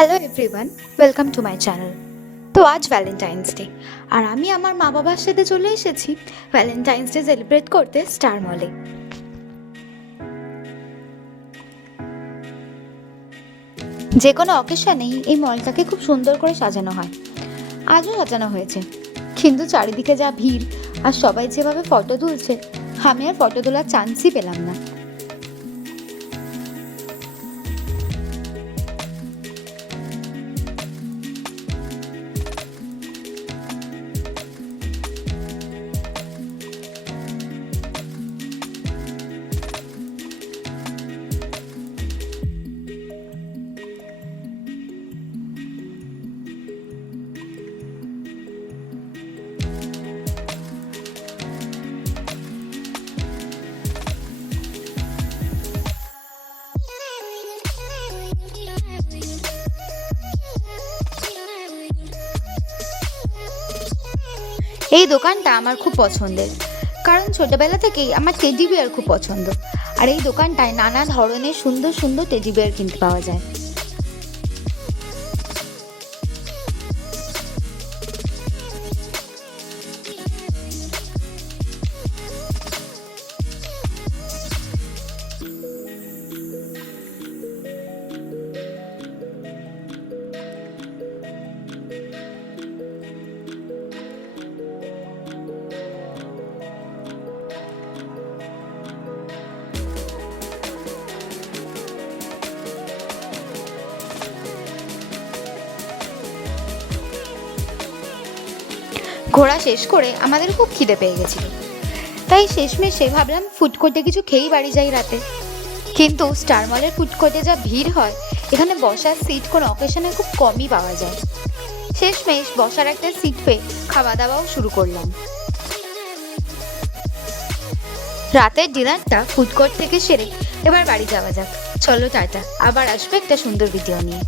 Hello everyone, welcome to my channel. তো আজ Valentine's day, আর আমি আমার মা বাবার সাথে চলে এসেছি ভ্যালেন্টাইন্স ডে সেলিব্রেট করতে স্টার মলে। যে কোনো অকেশনেই এই মলটাকে খুব সুন্দর করে সাজানো হয়, আজও সাজানো হয়েছে। কিন্তু চারিদিকে যা ভিড় আর সবাই যেভাবে ফটো তুলছে, আমি আর ফটো তোলার চান্সই পেলাম না। এই দোকানটা আমার খুব পছন্দের, কারণ ছোটবেলা থেকেই আমার টেডি বিয়ার খুব পছন্দ। আর এই দোকানটায় নানা ধরনের সুন্দর সুন্দর টেডি বিয়ার কিনতে পাওয়া যায়। ঘোরা শেষ করে আমাদের খুব খিদে পেয়ে গেছিল, তাই শেষমেশে ভাবলাম ফুড কোর্টে কিছু খেয়েই বাড়ি যাই রাতে। কিন্তু স্টার মলের ফুড কোর্টে যা ভিড় হয়, এখানে বসার সিট কোনো অকেশনে খুব কমই পাওয়া যায়। শেষমেশ বসার একটা সিট পেয়ে খাওয়া দাওয়াও শুরু করলাম। রাতের ডিনারটা ফুড কোর্ট থেকে সেরে এবার বাড়ি যাওয়া যাক। চলো টাটা, আবার আসবে একটা সুন্দর ভিডিও নিয়ে।